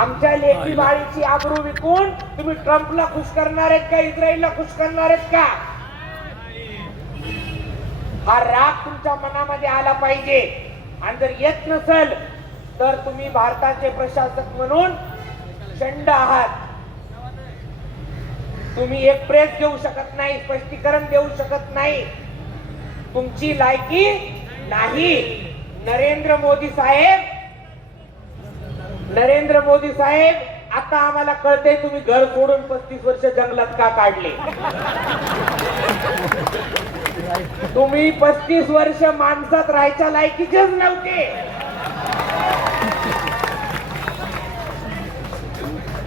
आमच्या लेकी बाळीची आबरू विकून तुम्ही ट्रम्पला खुश करणार आहेत का, इस्रायलला खुश करणार आहेत का? हा राग तुमच्या मनामध्ये आला पाहिजे. आणि जर येत नसेल तर तुम्ही भारताचे प्रशासक म्हणून शंड आहात. तुम्ही एक प्रेस देऊ शकत नाही, स्पष्टीकरण देऊ शकत नाही, तुमची लायकी नाही. नरेंद्र मोदी साहेब आता आम्हाला कळतंय तुम्ही घर सोडून 35 वर्ष जंगलात का काढले. तुम्ही 35 वर्ष माणसात राहायच्या लायकीचेच नव्हते.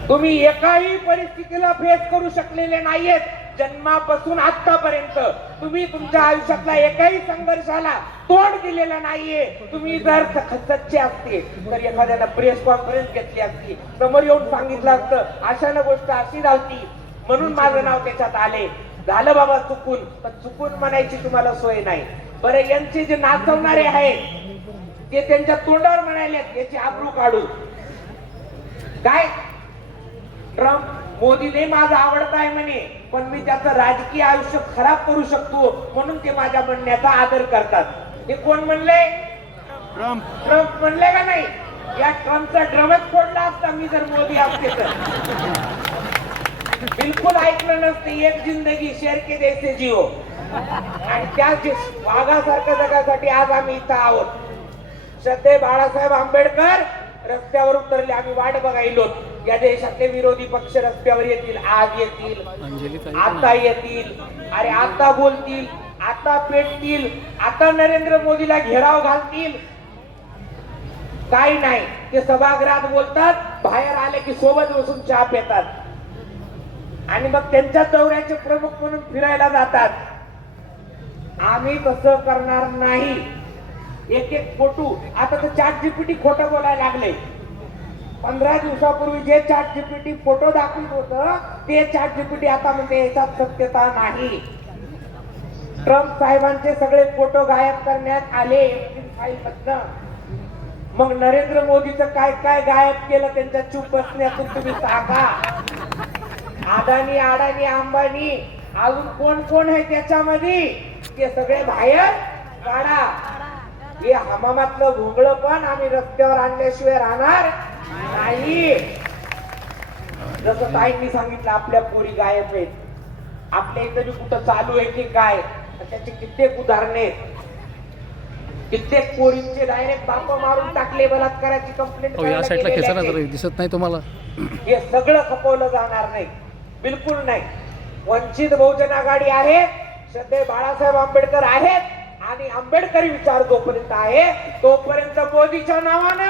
तुम्ही एकाही परिस्थितीला फेस करू शकलेले नाहीयेत. जन्मापासून आतापर्यंत तुम्ही तुमच्या आयुष्यातला एकाही संघर्षाला तोंड दिलेलं नाहीये. तुम्ही जर सच्चे असते तर एखाद्याला प्रेस कॉन्फरन्स घेतली असती, समोर येऊन सांगितलं असतं अशानं गोष्ट अशी नव्हती म्हणून माझं नाव त्याच्यात आले. झालं बाबा चुकून, पण चुकून म्हणायची तुम्हाला सोय नाही. बरं, यांचे जे नाचवणारे आहेत ते त्यांच्या तोंडावर म्हणाले याची आबरू काढू. काय ट्रम्प मोदीने माझा आवडता आहे म्हणे, पण मी त्याचं राजकीय आयुष्य खराब करू शकतो म्हणून ते माझ्या म्हणण्याचा आदर करतात. हे कोण म्हणले? ट्रम्प म्हणले का नाही? या ट्रम्पचा ड्रमच फोडला असता मी जर मोदी असते तर. बिलकुल ऐकलं नसते. एक जिंदगी शेर के जैसे जिओ. आणि त्या वाघासारख्या जगासाठी आज आम्ही इथं आहोत. श्रद्धेय बाळासाहेब आंबेडकर रस्त्यावर उतरले, आम्ही वाट बघायलो. या देशातले विरोधी पक्ष रस्त्यावर येतील, आज येतील, आता येतील, अरे आता बोलतील, आता पेटतील, आता नरेंद्र मोदीला घेराव घालतील. काही नाही, ते सभागृहात बोलतात, बाहेर आले की सोबत बसून चहा पितात आणि मग त्यांच्या दौऱ्याचे प्रमुख म्हणून फिरायला जातात. आम्ही तसं करणार नाही. एक एक फोटो आता तर ChatGPT खोटं बोलायला लागले. 15 दिवसापूर्वी जे ChatGPT फोटो दाखवत होतं ते ChatGPT आता म्हणते याच्यात सत्यता नाही. ट्रम्प साहेबांचे सगळे फोटो गायब करण्यात आले फाईल मधनं. मग नरेंद्र मोदीचं काय काय गायब केलं त्यांच्या चूप बसण्यातून तुम्ही सांगा. अडाणी अंबानी अजून कोण कोण आहे त्याच्यामध्ये ते सगळे बाहेर काढा. हे हमामातलं भोंगळ पण आम्ही रस्त्यावर आणल्याशिवाय राहणार नाही. जसं ताईंनी सांगितलं आपल्या पोरी गायब आहेत, आपल्या इथं बी कुठं चालू आहे की काय, त्याचे कित्येक उदाहरणे. कित्येक पोरींचे डायरेक्ट बाप मारून टाकले, बलात्काराची कंप्लेंट दिसत नाही तुम्हाला. हे सगळं खपवलं जाणार नाही, बिलकुल नाही. वंचित बहुजन आघाडी आहे, श्रद्धेय बाळासाहेब आंबेडकर आहेत आणि आंबेडकरी विचार जोपर्यंत आहे तोपर्यंत मोदीच्या नावानं